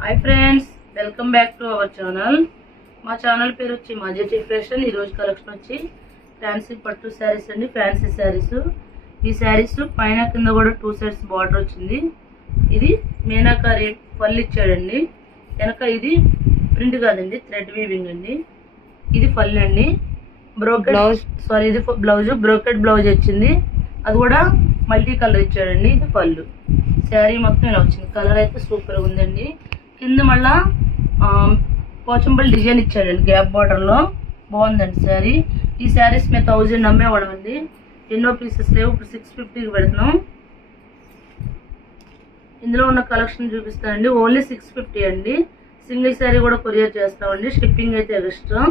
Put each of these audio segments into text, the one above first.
Hi friends, welcome back to our channel. మా channel పేరు వచ్చి మాజెటిక్ ఫ్యాషన్. ఈరోజు కలెక్షన్ వచ్చి ఫ్యాన్సీ పట్టు శారీస్ అండి. ఫ్యాన్సీ శారీస్. ఈ శారీస్ పైన కింద కూడా 2 సైడ్స్ బార్డర్ వచ్చింది. ఇది మీనాకారి పళ్ళు ఇచ్చాడండి. వెనక ఇది ప్రింట్ కాదండి, థ్రెడ్ వీవింగ్ అండి. ఇది పళ్ళు అండి. ఇది బ్లౌజ్ బ్రోకెట్ బ్లౌజ్ వచ్చింది. అది కూడా మల్టీ కలర్ ఇచ్చాడండి. ఇది పళ్ళు. శారీ మొత్తం ఇలా వచ్చింది. కలర్ అయితే సూపర్గా ఉందండి. కింద మళ్ళా పోచంపల్లి డిజైన్ ఇచ్చాడండి గ్యాప్ బార్డర్లో. బాగుందండి శారీ. ఈ శారీస్ మేము 1000 అమ్మేవాళ్ళం అండి. ఎన్నో పీసెస్ లేవు, ఇప్పుడు 650కి పెడుతున్నాం. ఇందులో ఉన్న కలెక్షన్ చూపిస్తానండి. ఓన్లీ 650 అండి. సింగిల్ శారీ కూడా కొరియర్ చేస్తామండి. షిప్పింగ్ అయితే ఎక్స్ట్రా.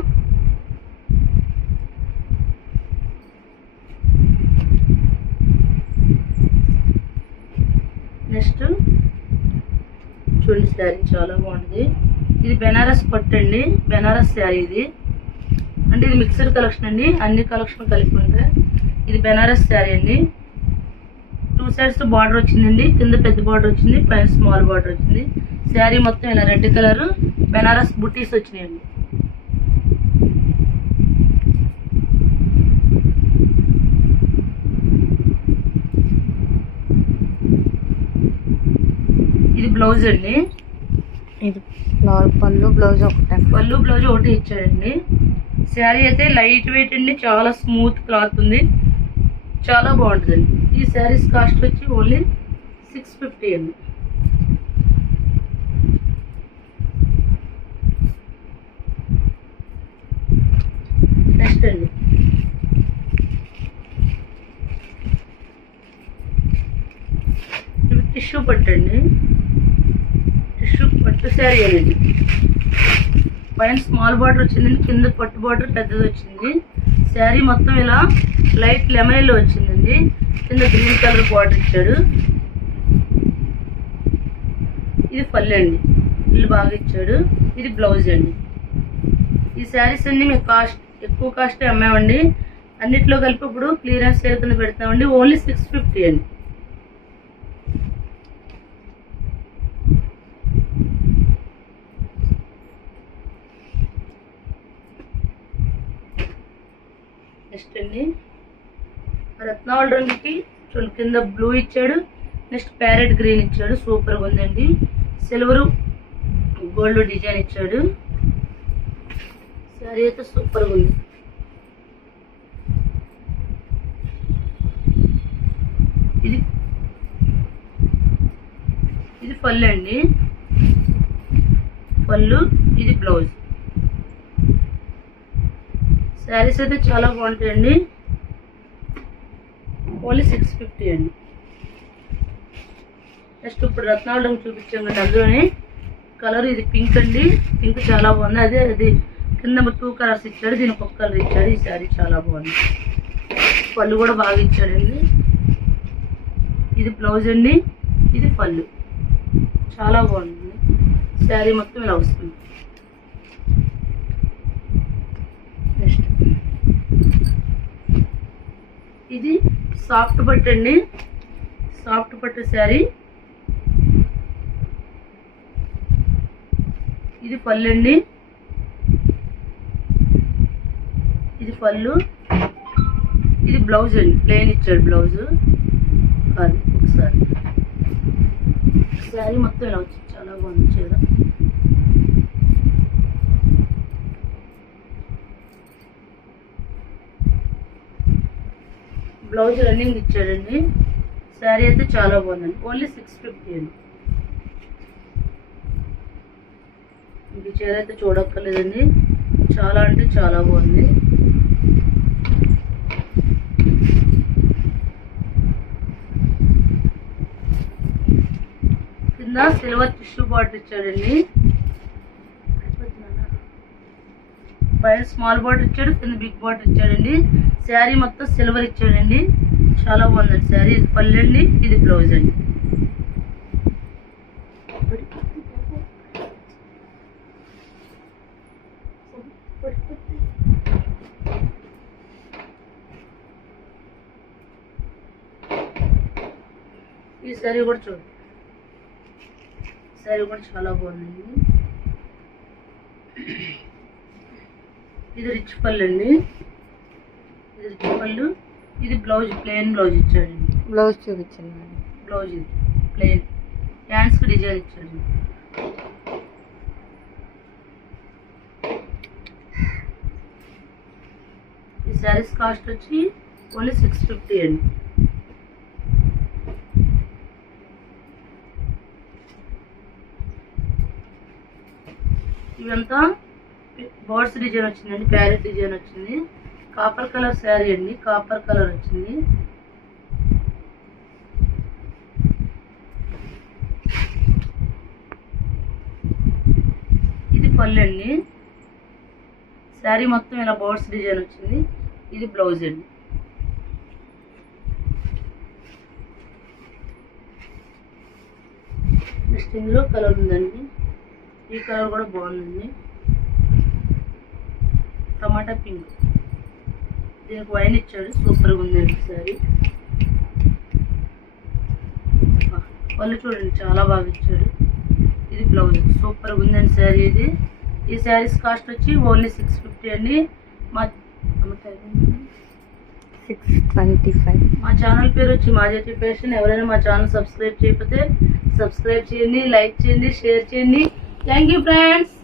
నెక్స్ట్ చూడండి, శారీ చాలా బాగుంటుంది. ఇది బెనారస్ పట్టు అండి. బెనారస్ శారీ ఇది అంటే ఇది మిక్స్డ్ కలెక్షన్ అండి. అన్ని కలెక్షన్ కలిపి ఉంటాయి. ఇది బెనారస్ శారీ అండి. 2 సైడ్స్ బార్డర్ వచ్చిందండి. కింద పెద్ద బార్డర్ వచ్చింది, పైన స్మాల్ బార్డర్ వచ్చింది. శారీ మొత్తం ఇలా రెడ్ కలర్ బెనారస్ బుటీస్ వచ్చినాయండి. ఇది బ్లౌజ్ అండి. ఇది పళ్ళు బ్లౌజ్ ఒకటి ఇచ్చాడండి. శారీ అయితే లైట్ వెయిట్ అండి. చాలా స్మూత్ క్లాత్ ఉంది. చాలా బాగుంటుందండి. ఈ శారీస్ కాస్ట్ వచ్చి ఓన్లీ 650 అండి. నెక్స్ట్ అండి, ఇవి టిష్యూ పట్టు అండి. టిష్యూ పట్టు శారీ అనేది పైన స్మాల్ బార్డర్ వచ్చిందండి. కింద పట్టు బార్డర్ పెద్దది వచ్చింది. శారీ మొత్తం ఇలా లైట్ లెమన్ ఎల్లో వచ్చిందండి. కింద గ్రీన్ కలర్ బార్డర్ ఇచ్చాడు. ఇది పళ్ళు అండి. ఇల్లు బాగా ఇచ్చాడు. ఇది బ్లౌజ్ అండి. ఈ శారీస్ అన్ని మేము ఎక్కువ కాస్ట్ అమ్మామండి. అన్నిట్లో కలిపి ఇప్పుడు క్లియరెన్స్ సేల్ కింద పెడతామండి. ఓన్లీ 650 అండి. నెక్స్ట్ అండి, రత్నావళి రంగుకి చూడండి, కింద బ్లూ ఇచ్చాడు. నెక్స్ట్ ప్యారెట్ గ్రీన్ ఇచ్చాడు. సూపర్గా ఉందండి. సిల్వరు గోల్డ్ డిజైన్ ఇచ్చాడు. శారీ అయితే సూపర్గా ఉంది. ఇది పళ్ళు అండి. పళ్ళు, ఇది బ్లౌజ్. శారీస్ అయితే చాలా బాగుంటాయండి. ఓన్లీ 650 అండి. నెక్స్ట్ ఇప్పుడు రత్నావళి రంగు చూపించాం కదా, అందులోనే కలర్ ఇది పింక్ అండి. పింక్ చాలా బాగుంది. అది కింద 2 కలర్స్ ఇచ్చాడు. దీనికి 1 కలర్ ఇచ్చాడు. ఈ శారీ చాలా బాగుంది. పళ్ళు కూడా బాగా ఇచ్చాడండి. ఇది బ్లౌజ్ అండి. ఇది పళ్ళు. చాలా బాగుంది. శారీ మొత్తం ఇలా వస్తుంది. నెక్స్ట్ ఇది సాఫ్ట్ పట్టు అండి. సాఫ్ట్ పట్టు శారీ. ఇది పళ్ళు అండి. ఇది పళ్ళు, ఇది బ్లౌజ్ అండి. ప్లెయిన్ ఇచ్చాడు బ్లౌజ్. కాదు ఒకసారి శారీ మొత్తం ఇలా వచ్చింది. చాలా బాగుంది చీర. బ్లౌజ్ రన్నింగ్ ఇచ్చాడండి. శారీ అయితే చాలా బాగుందండి. ఓన్లీ 650 అండి. ఈ చీర అయితే చూడక్కర్లేదండి. చాలా అంటే చాలా బాగుంది. కింద సిల్వర్ టిష్యూ బార్డర్ ఇచ్చాడండి. పైన స్మాల్ బార్డర్ ఇచ్చాడు, కింద బిగ్ బార్డర్ ఇచ్చాడండి. శారీ మొత్తం సిల్వర్ ఇచ్చాడండి. చాలా బాగుందండి శారీ. ఇది పళ్ళు అండి. ఇది బ్లౌజ్ అండి. ఈ శారీ కూడా చూడండి. శారీ కూడా చాలా బాగుందండి. ఇది రిచ్ పళ్ళు అండి. ఇది రిచ్ పళ్ళు. ఇది బ్లౌజ్, ప్లెయిన్ బ్లౌజ్ ఇచ్చాడండి. బ్లౌజ్ చూపించండి. బ్లౌజ్ ఇది ప్లెయిన్, హ్యాండ్స్కి డిజైన్ ఇచ్చాడు. ఈ శారీస్ కాస్ట్ వచ్చి ఓన్లీ 650 అండి. ఇవంతా బర్డ్స్ డిజైన్ వచ్చిందండి, ప్యారెట్ డిజైన్ వచ్చింది. కాపర్ కలర్ శారీ అండి, కాపర్ కలర్ వచ్చింది. ఇది పళ్ళు అండి. శారీ మొత్తం ఇలా బర్డ్స్ డిజైన్ వచ్చింది. ఇది బ్లౌజ్ అండి. నెక్స్ట్ ఇందులో కలర్ ఉందండి. ఈ కలర్ కూడా బాగుందండి, టమాటా పింక్. దీనికి వైన్ ఇచ్చాడు, సూపర్గా ఉందండి శారీ. పళ్ళు చూడండి చాలా బాగా ఇచ్చాడు. ఇది బ్లౌజ్, సూపర్గా ఉందండి శారీ. ఇది ఈ శారీస్ కాస్ట్ వచ్చి ఓన్లీ 650 అండి. మా 625. మా ఛానల్ పేరు వచ్చి మాజెటి ఫ్యాషన్. ఎవరైనా మా ఛానల్ సబ్స్క్రైబ్ చేయకపోతే సబ్స్క్రైబ్ చేయండి, లైక్ చేయండి, షేర్ చేయండి. Thank you friends.